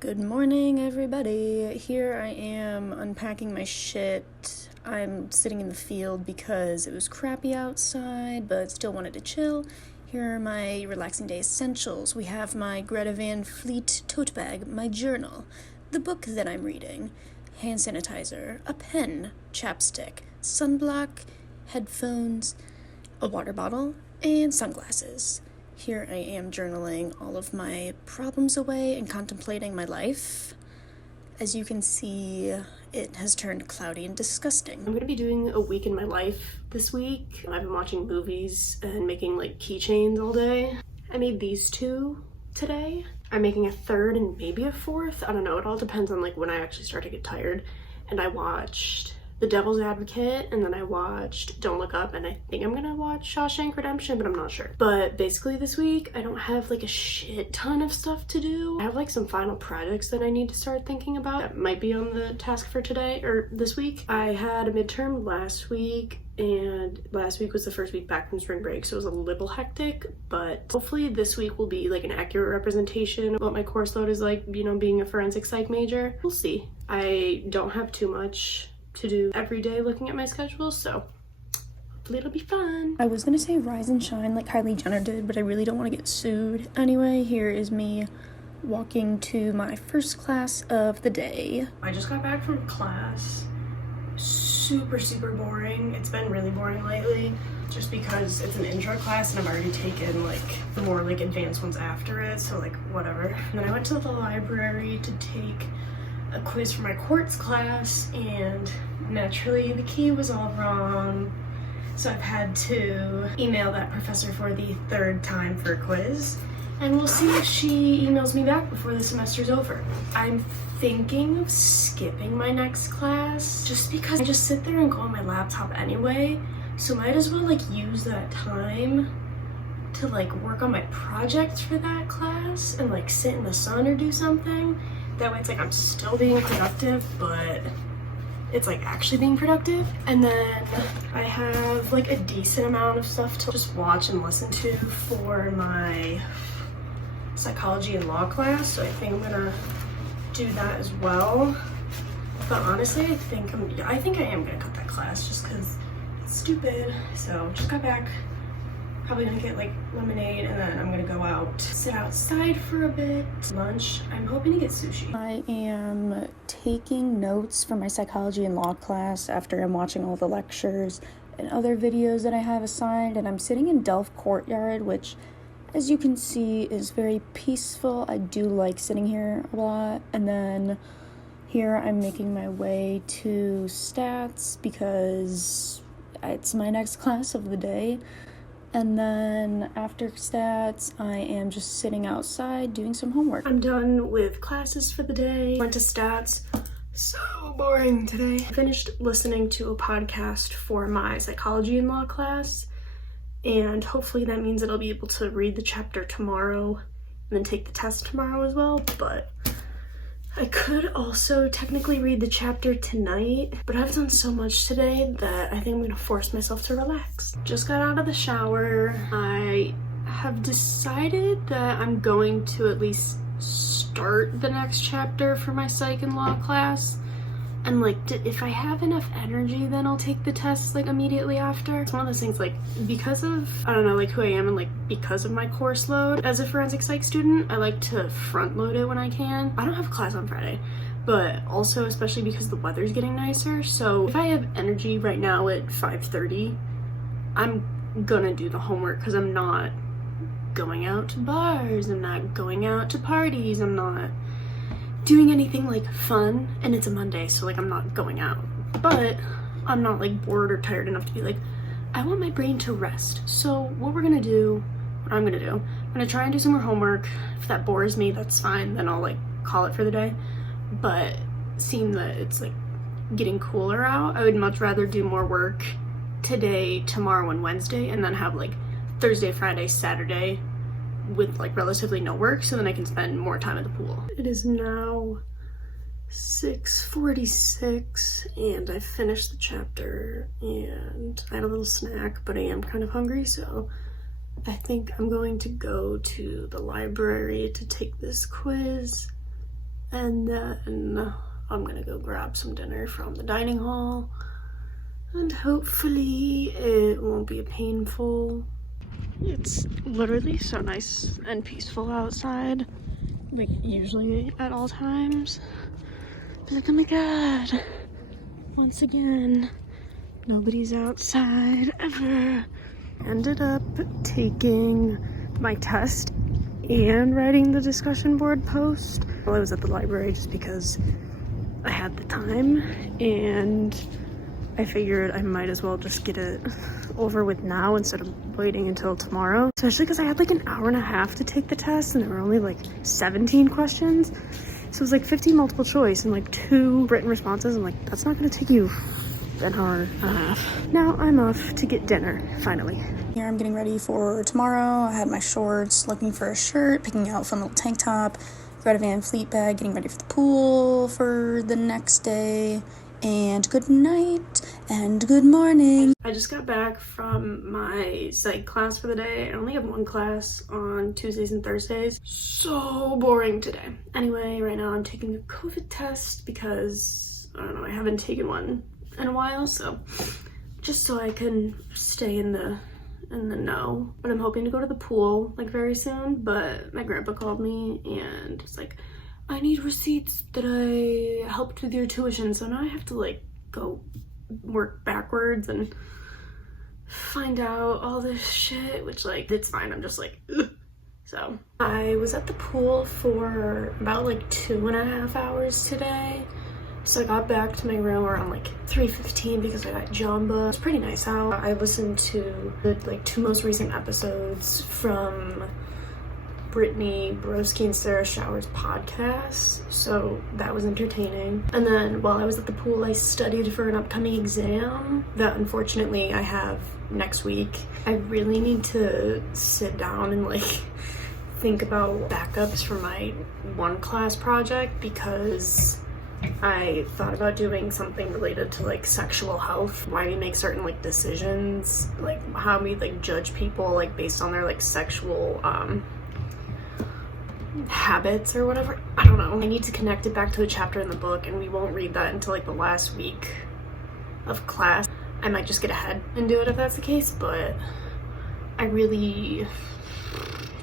Good morning, everybody. Here I am unpacking my shit. I'm sitting in the field because it was crappy outside, but still wanted to chill. Here are my relaxing day essentials. We have my Greta Van Fleet tote bag, my journal, the book that I'm reading, hand sanitizer, a pen, chapstick, sunblock, headphones, a water bottle, and sunglasses. Here I am journaling all of my problems away and contemplating my life. As you can see, it has turned cloudy and disgusting. I'm going to be doing a week in my life this week. I've been watching movies and making like keychains all day. I made these two today. I'm making a third and maybe a fourth. I don't know. It all depends on like when I actually start to get tired. And I watched The Devil's Advocate, and then I watched Don't Look Up, and I think I'm gonna watch Shawshank Redemption, but I'm not sure. But basically this week, I don't have like a shit ton of stuff to do. I have like some final projects that I need to start thinking about. That might be on the task for today, or this week. I had a midterm last week, and last week was the first week back from spring break, so it was a little hectic, but hopefully this week will be like an accurate representation of what my course load is like, you know, being a forensic psych major. We'll see. I don't have too much to do every day looking at my schedule, so hopefully it'll be fun. I was gonna say rise and shine like Kylie Jenner did, but I really don't want to get sued. Anyway, here is me walking to my first class of the day. I just got back from class. Super boring. It's been really boring lately just because it's an intro class and I've already taken like the more like advanced ones after it, so like whatever. And then I went to the library to take a quiz for my quartz class, and naturally the key was all wrong, so I've had to email that professor for the third time for a quiz, and we'll see if she emails me back before the semester's over. I'm thinking of skipping my next class just because I just sit there and go on my laptop anyway, so might as well like use that time to like work on my project for that class and like sit in the sun or do something. That way it's like I'm still being productive, but it's like actually being productive. And then I have like a decent amount of stuff to just watch and listen to for my psychology and law class, so I think I'm gonna do that as well. But honestly, I think I am gonna cut that class just because it's stupid. So just got back. Probably gonna get like lemonade, and then I'm gonna go out, sit outside for a bit. Lunch, I'm hoping to get sushi. I am taking notes for my psychology and law class after I'm watching all the lectures and other videos that I have assigned, and I'm sitting in Delph Courtyard, which as you can see is very peaceful. I do like sitting here a lot. And then here I'm making my way to stats because it's my next class of the day. And then after stats, I am just sitting outside doing some homework. I'm done with classes for the day. Went to stats. So boring today. I finished listening to a podcast for my psychology and law class, and hopefully that means that I'll be able to read the chapter tomorrow and then take the test tomorrow as well. But I could also technically read the chapter tonight, but I've done so much today that I think I'm gonna force myself to relax. Just got out of the shower. I have decided that I'm going to at least start the next chapter for my psych and law class. And like, if I have enough energy, then I'll take the test like immediately after. It's one of those things like, because of, I don't know, like who I am and like because of my course load as a forensic psych student, I like to front load it when I can. I don't have class on Friday, but also especially because the weather's getting nicer. So if I have energy right now at 5:30, I'm gonna do the homework because I'm not going out to bars, I'm not going out to parties, I'm not doing anything like fun, and it's a Monday, so like I'm not going out, but I'm not like bored or tired enough to be like, I want my brain to rest. So what I'm gonna do, I'm gonna try and do some more homework. If that bores me, that's fine, then I'll like call it for the day. But seeing that it's like getting cooler out, I would much rather do more work today, tomorrow, and Wednesday, and then have like Thursday, Friday, Saturday with like relatively no work, so then I can spend more time at the pool. It is now 6:46 and I finished the chapter and I had a little snack, but I am kind of hungry, so I think I'm going to go to the library to take this quiz and then I'm gonna go grab some dinner from the dining hall, and hopefully it won't be painful. It's literally so nice and peaceful outside, like usually at all times. But like, oh my god, once again, nobody's outside ever. Ended up taking my test and writing the discussion board post while I was at the library just because I had the time, and I figured I might as well just get it over with now instead of waiting until tomorrow. Especially because I had like an hour and a half to take the test and there were only like 17 questions. So it was like 15 multiple choice and like 2 written responses. I'm like, that's not gonna take you an hour and a half. Now I'm off to get dinner, finally. Here I'm getting ready for tomorrow. I had my shorts, looking for a shirt, picking out a fun little tank top, Greta Van Fleet bag, getting ready for the pool for the next day. And good night and good morning. I just got back from my psych class for the day. I only have 1 class on Tuesdays and Thursdays. So boring today. Anyway, right now I'm taking a COVID test because, I don't know, I haven't taken one in a while, so just so I can stay in the know. But I'm hoping to go to the pool like very soon, but my grandpa called me and it's like, I need receipts that I helped with your tuition, so now I have to like go work backwards and find out all this shit, which like, it's fine, I'm just like, ugh. So I was at the pool for about like 2.5 hours today. So I got back to my room around like 3:15 because I got Jamba. It's pretty nice out. I listened to the like 2 most recent episodes from Brittany Broski and Sarah Shower's podcast, so that was entertaining. And then while I was at the pool, I studied for an upcoming exam that unfortunately I have next week. I really need to sit down and like think about backups for my 1 class project because I thought about doing something related to like sexual health, why we make certain like decisions, like how we like judge people like based on their like sexual habits or whatever. I don't know. I need to connect it back to a chapter in the book, and we won't read that until like the last week of class. I might just get ahead and do it if that's the case, but I really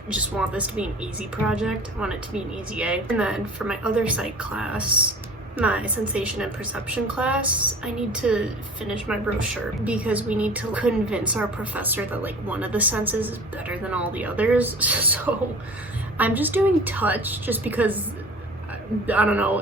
just want this to be an easy project. I want it to be an easy A. And then for my other psych class, my sensation and perception class, I need to finish my brochure because we need to convince our professor that like one of the senses is better than all the others. So I'm just doing touch just because, I don't know,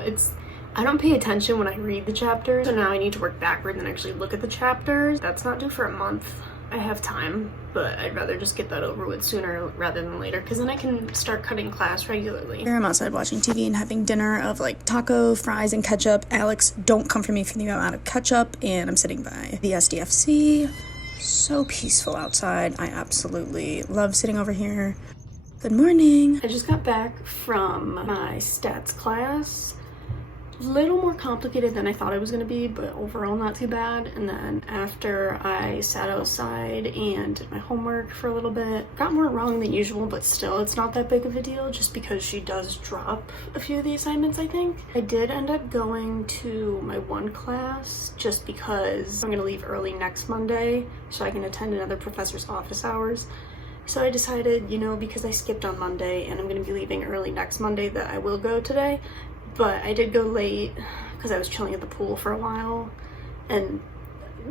I don't pay attention when I read the chapters, so now I need to work backward and actually look at the chapters. That's not due for a month. I have time, but I'd rather just get that over with sooner rather than later because then I can start cutting class regularly. Here I'm outside watching TV and having dinner of like taco, fries, and ketchup. Alex, don't come for me if you think I'm out of ketchup. And I'm sitting by the SDFC. So peaceful outside. I absolutely love sitting over here. Good morning. I just got back from my stats class. A little more complicated than I thought it was going to be, but overall not too bad. And then after I sat outside and did my homework for a little bit, got more wrong than usual, but still it's not that big of a deal just because she does drop a few of the assignments, I think. I did end up going to my 1 class just because I'm going to leave early next Monday so I can attend another professor's office hours. So I decided, you know, because I skipped on Monday and I'm going to be leaving early next Monday, that I will go today. But I did go late because I was chilling at the pool for a while and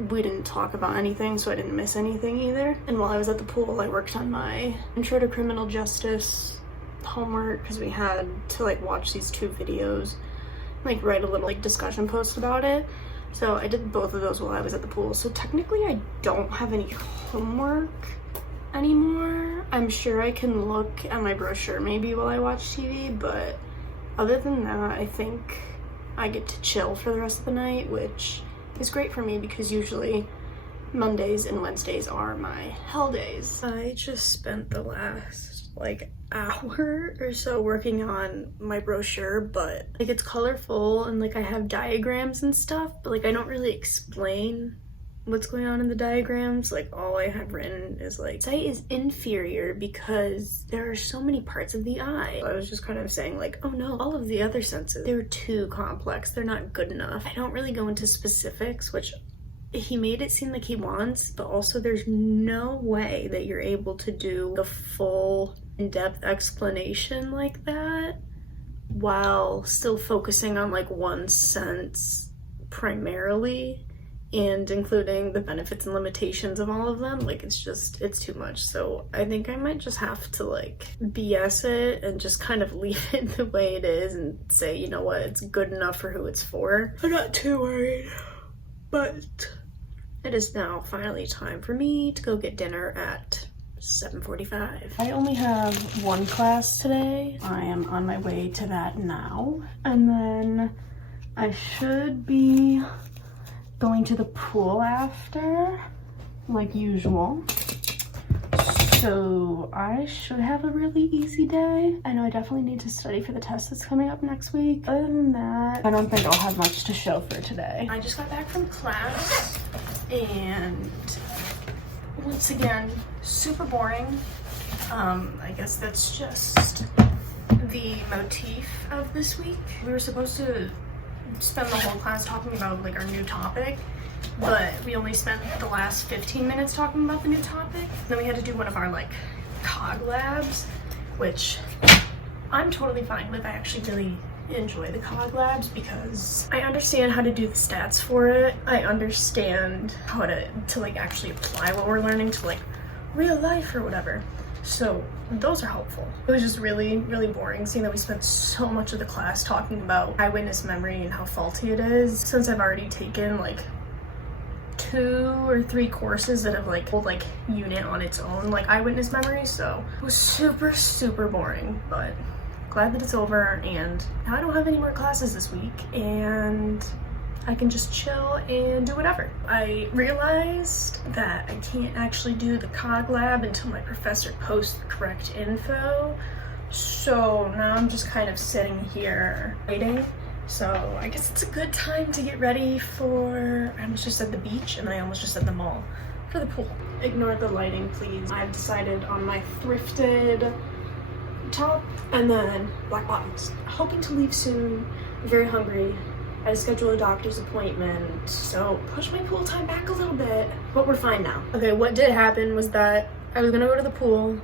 we didn't talk about anything, so I didn't miss anything either. And while I was at the pool, I worked on my Intro to Criminal Justice homework because we had to like watch these 2 videos, like write a little like discussion post about it. So I did both of those while I was at the pool. So technically I don't have any homework anymore. I'm sure I can look at my brochure maybe while I watch TV, but other than that, I think I get to chill for the rest of the night, which is great for me because usually Mondays and Wednesdays are my hell days. I just spent the last like hour or so working on my brochure, but like it's colorful and like I have diagrams and stuff, but like I don't really explain what's going on in the diagrams. Like, all I have written is like, sight is inferior because there are so many parts of the eye. I was just kind of saying like, oh no, all of the other senses, they're too complex, they're not good enough. I don't really go into specifics, which he made it seem like he wants, but also there's no way that you're able to do the full in-depth explanation like that while still focusing on like one sense primarily and including the benefits and limitations of all of them. Like, it's too much. So I think I might just have to like BS it and just kind of leave it the way it is and say, you know what, it's good enough for who it's for. I'm not too worried, but it is now finally time for me to go get dinner at 7:45. I only have one class today. I am on my way to that now. And then I should be going to the pool after, like usual. So I should have a really easy day. I know I definitely need to study for the test that's coming up next week. Other than that, I don't think I'll have much to show for today. I just got back from class and once again, super boring. I guess that's just the motif of this week. We were supposed to spend the whole class talking about like our new topic, but we only spent the last 15 minutes talking about the new topic. Then we had to do one of our like cog labs, which I'm totally fine with. I actually really enjoy the cog labs because I understand how to do the stats for it. I understand how to like actually apply what we're learning to like real life or whatever. So those are helpful. It was just really, really boring seeing that we spent so much of the class talking about eyewitness memory and how faulty it is, since I've already taken like 2 or 3 courses that have like whole like unit on its own, like eyewitness memory. So it was super, super boring, but glad that it's over and now I don't have any more classes this week and I can just chill and do whatever. I realized that I can't actually do the cog lab until my professor posts the correct info. So now I'm just kind of sitting here waiting. So I guess it's a good time to get ready for, I almost just said the beach and then I almost just said the mall, for the pool. Ignore the lighting, please. I've decided on my thrifted top and then black bottoms. Hoping to leave soon, very hungry. I scheduled a doctor's appointment, so push my pool time back a little bit, but we're fine now. Okay, what did happen was that I was gonna go to the pool.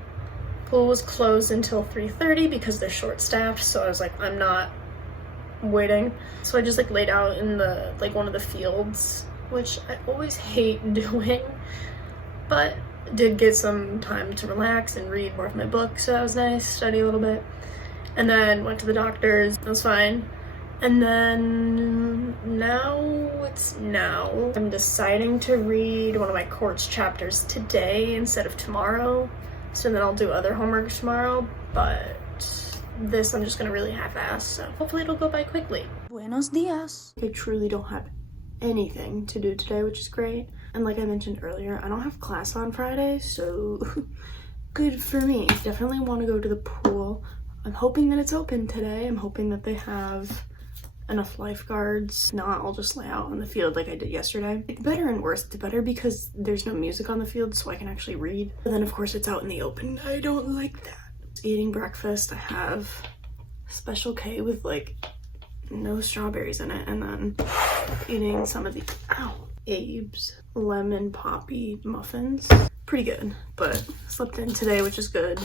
Pool was closed until 3:30 because they're short-staffed, so I was like, I'm not waiting. So I just like laid out in the like one of the fields, which I always hate doing, but did get some time to relax and read more of my book, so that was nice, study a little bit. And then went to the doctor's, it was fine. And then now I'm deciding to read one of my course chapters today instead of tomorrow. So then I'll do other homework tomorrow, but this I'm just gonna really half-ass, so hopefully it'll go by quickly. Buenos dias. I truly don't have anything to do today, which is great. And like I mentioned earlier, I don't have class on Friday, so good for me. Definitely want to go to the pool. I'm hoping that it's open today. I'm hoping that they have enough lifeguards. Not, I'll just lay out on the field like I did yesterday. It's better and worse. It's better because there's no music on the field, so I can actually read. But then of course it's out in the open. I don't like that. Eating breakfast, I have Special K with like no strawberries in it, and then eating some of the Abe's lemon poppy muffins. Pretty good, but slept in today, which is good.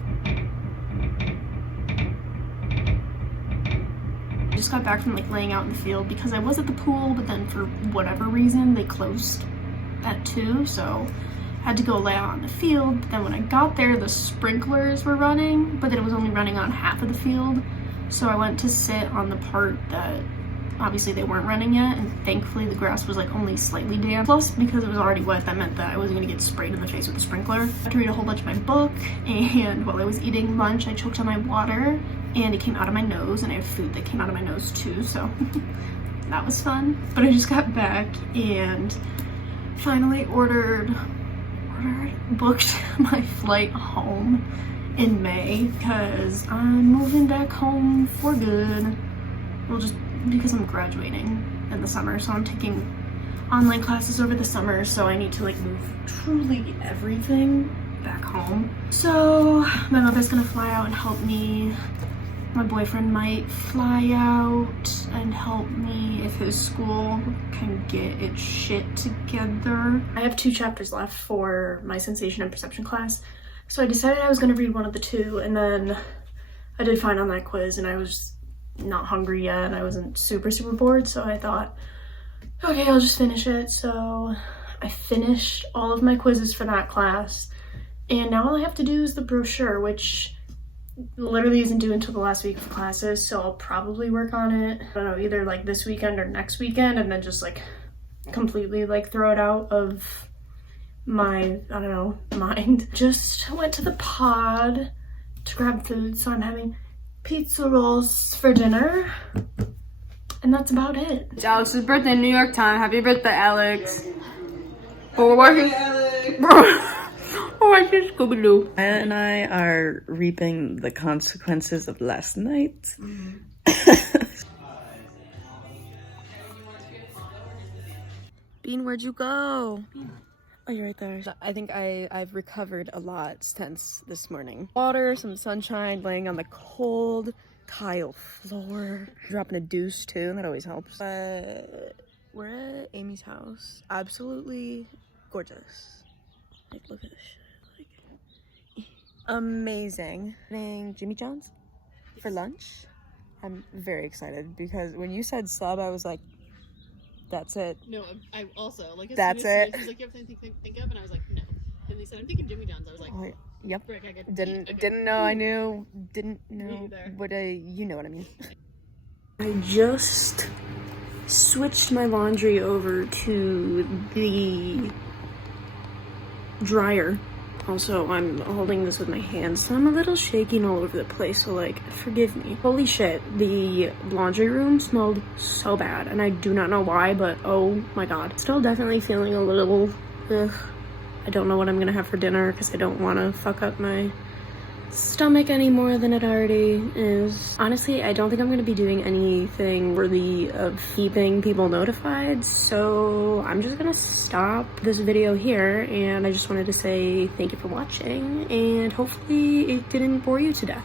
I just got back from like laying out in the field because I was at the pool, but then for whatever reason they closed at 2, so I had to go lay out in the field. But then when I got there, the sprinklers were running, but then it was only running on half of the field. So I went to sit on the part that obviously they weren't running yet, and thankfully the grass was like only slightly damp. Plus, because it was already wet, that meant that I wasn't gonna get sprayed in the face with the sprinkler. I had to read a whole bunch of my book, and while I was eating lunch, I choked on my water, and it came out of my nose, and I have food that came out of my nose too, so that was fun. But I just got back and finally booked my flight home in May because I'm moving back home for good. Well, just because I'm graduating in the summer, so I'm taking online classes over the summer, so I need to like move truly everything back home. So my mother's gonna fly out and help me. My boyfriend might fly out and help me if his school can get its shit together. I have 2 chapters left for my sensation and perception class, so I decided I was gonna read one of the 2, and then I did fine on that quiz and I was not hungry yet and I wasn't super bored, so I thought, okay, I'll just finish it. So I finished all of my quizzes for that class, and now all I have to do is the brochure, which literally isn't due until the last week of classes, so I'll probably work on it, I don't know, either like this weekend or next weekend, and then just like completely like throw it out of my, I don't know, mind. Just went to the pod to grab food, so I'm having pizza rolls for dinner, and that's about it. It's Alex's birthday in New York time. Happy birthday, Alex. Oh, we're watching. We're watching Scooby-Doo. Maya and I are reaping the consequences of last night. Bean, where'd you go? Oh, you're right there. I think I've recovered a lot since this morning. Water, some sunshine, laying on the cold tile floor. Dropping a deuce too, and that always helps. We're at Amy's house. Absolutely gorgeous. Like, look at this shit. Like, amazing. Getting Jimmy John's for lunch. I'm very excited because when you said sub, I was like, that's it. No, I also, like, as That's soon as it. he was like, you have anything to think of? And I was like, no. And they said, I'm thinking Jimmy John's. I was like, Oh, yep. frick, I get Didn't know I knew. Didn't know. either. But you know what I mean. I just switched my laundry over to the dryer. Also, I'm holding this with my hands, so I'm a little shaking all over the place, so like, forgive me. Holy shit, the laundry room smelled so bad, and I do not know why, but oh my god. Still definitely feeling a little, ugh. I don't know what I'm gonna have for dinner, because I don't want to fuck up my stomach any more than it already is. Honestly, I don't think I'm gonna be doing anything worthy of keeping people notified, so I'm just gonna stop this video here, and I just wanted to say thank you for watching, and hopefully it didn't bore you to death.